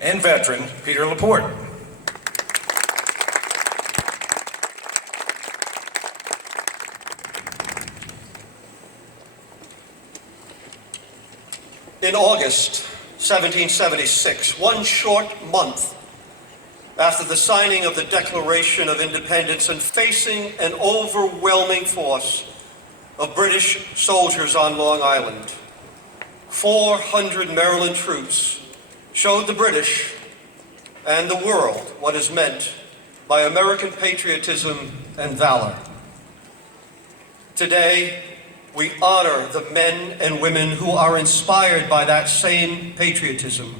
and veteran Peter LaPorte. In August 1776, one short month after the signing of the Declaration of Independence and facing an overwhelming force of British soldiers on Long Island, 400 Maryland troops showed the British and the world what is meant by American patriotism and valor. Today, we honor the men and women who are inspired by that same patriotism,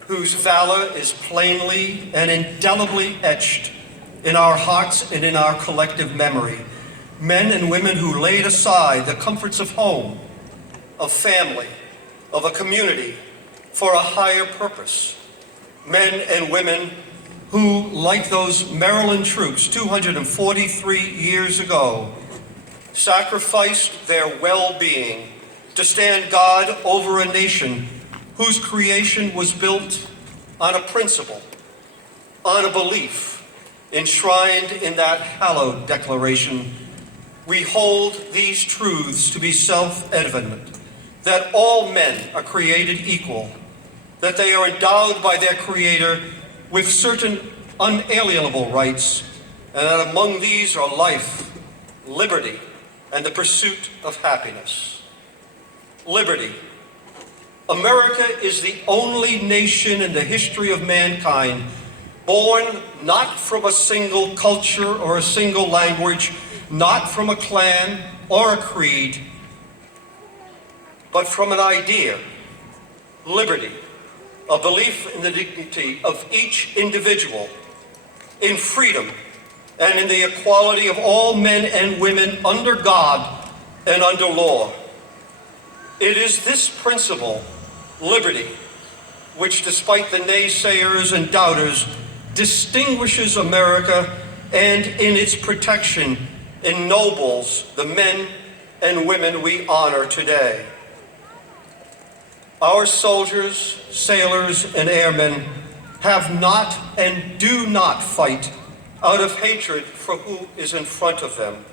whose valor is plainly and indelibly etched in our hearts and in our collective memory. Men and women who laid aside the comforts of home, of family, of a community for a higher purpose. Men and women who, like those Maryland troops 243 years ago, sacrificed their well-being to stand guard over a nation whose creation was built on a principle, on a belief enshrined in that hallowed declaration. We hold these truths to be self-evident, that all men are created equal, that they are endowed by their Creator with certain unalienable rights, and that among these are life, liberty, and the pursuit of happiness. Liberty. America is the only nation in the history of mankind born not from a single culture or a single language, not from a clan or a creed, but from an idea, liberty, a belief in the dignity of each individual, in freedom, and in the equality of all men and women under God and under law. It is this principle, liberty, which, despite the naysayers and doubters, distinguishes America and, in its protection, ennobles the men and women we honor today. Our soldiers, sailors, and airmen have not and do not fight out of hatred for who is in front of them.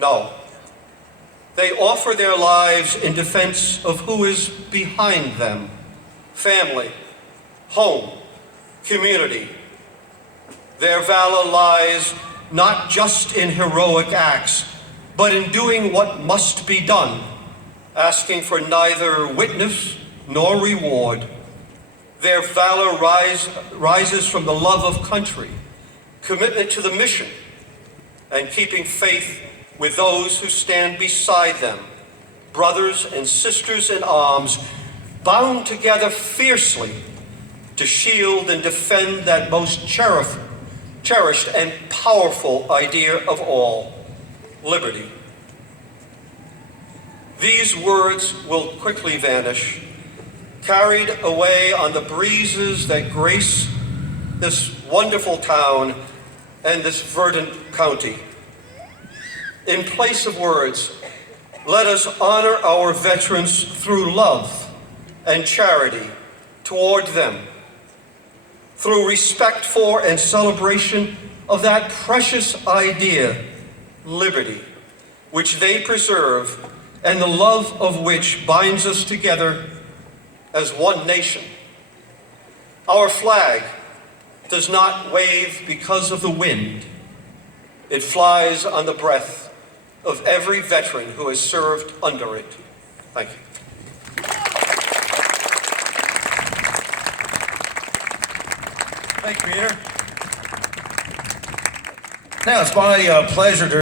No. They offer their lives in defense of who is behind them. Family, home, community. Their valor lies not just in heroic acts, but in doing what must be done, asking for neither witness nor reward. Their valor rises from the love of country, commitment to the mission, and keeping faith with those who stand beside them, brothers and sisters in arms, bound together fiercely to shield and defend that most cherished and powerful idea of all, liberty. These words will quickly vanish, carried away on the breezes that grace this wonderful town and this verdant county. In place of words, let us honor our veterans through love and charity toward them, through respect for and celebration of that precious idea, liberty, which they preserve and the love of which binds us together as one nation. Our flag does not wave because of the wind. It flies on the breath of every veteran who has served under it. Thank you. Thank you, Peter. Now it's my pleasure to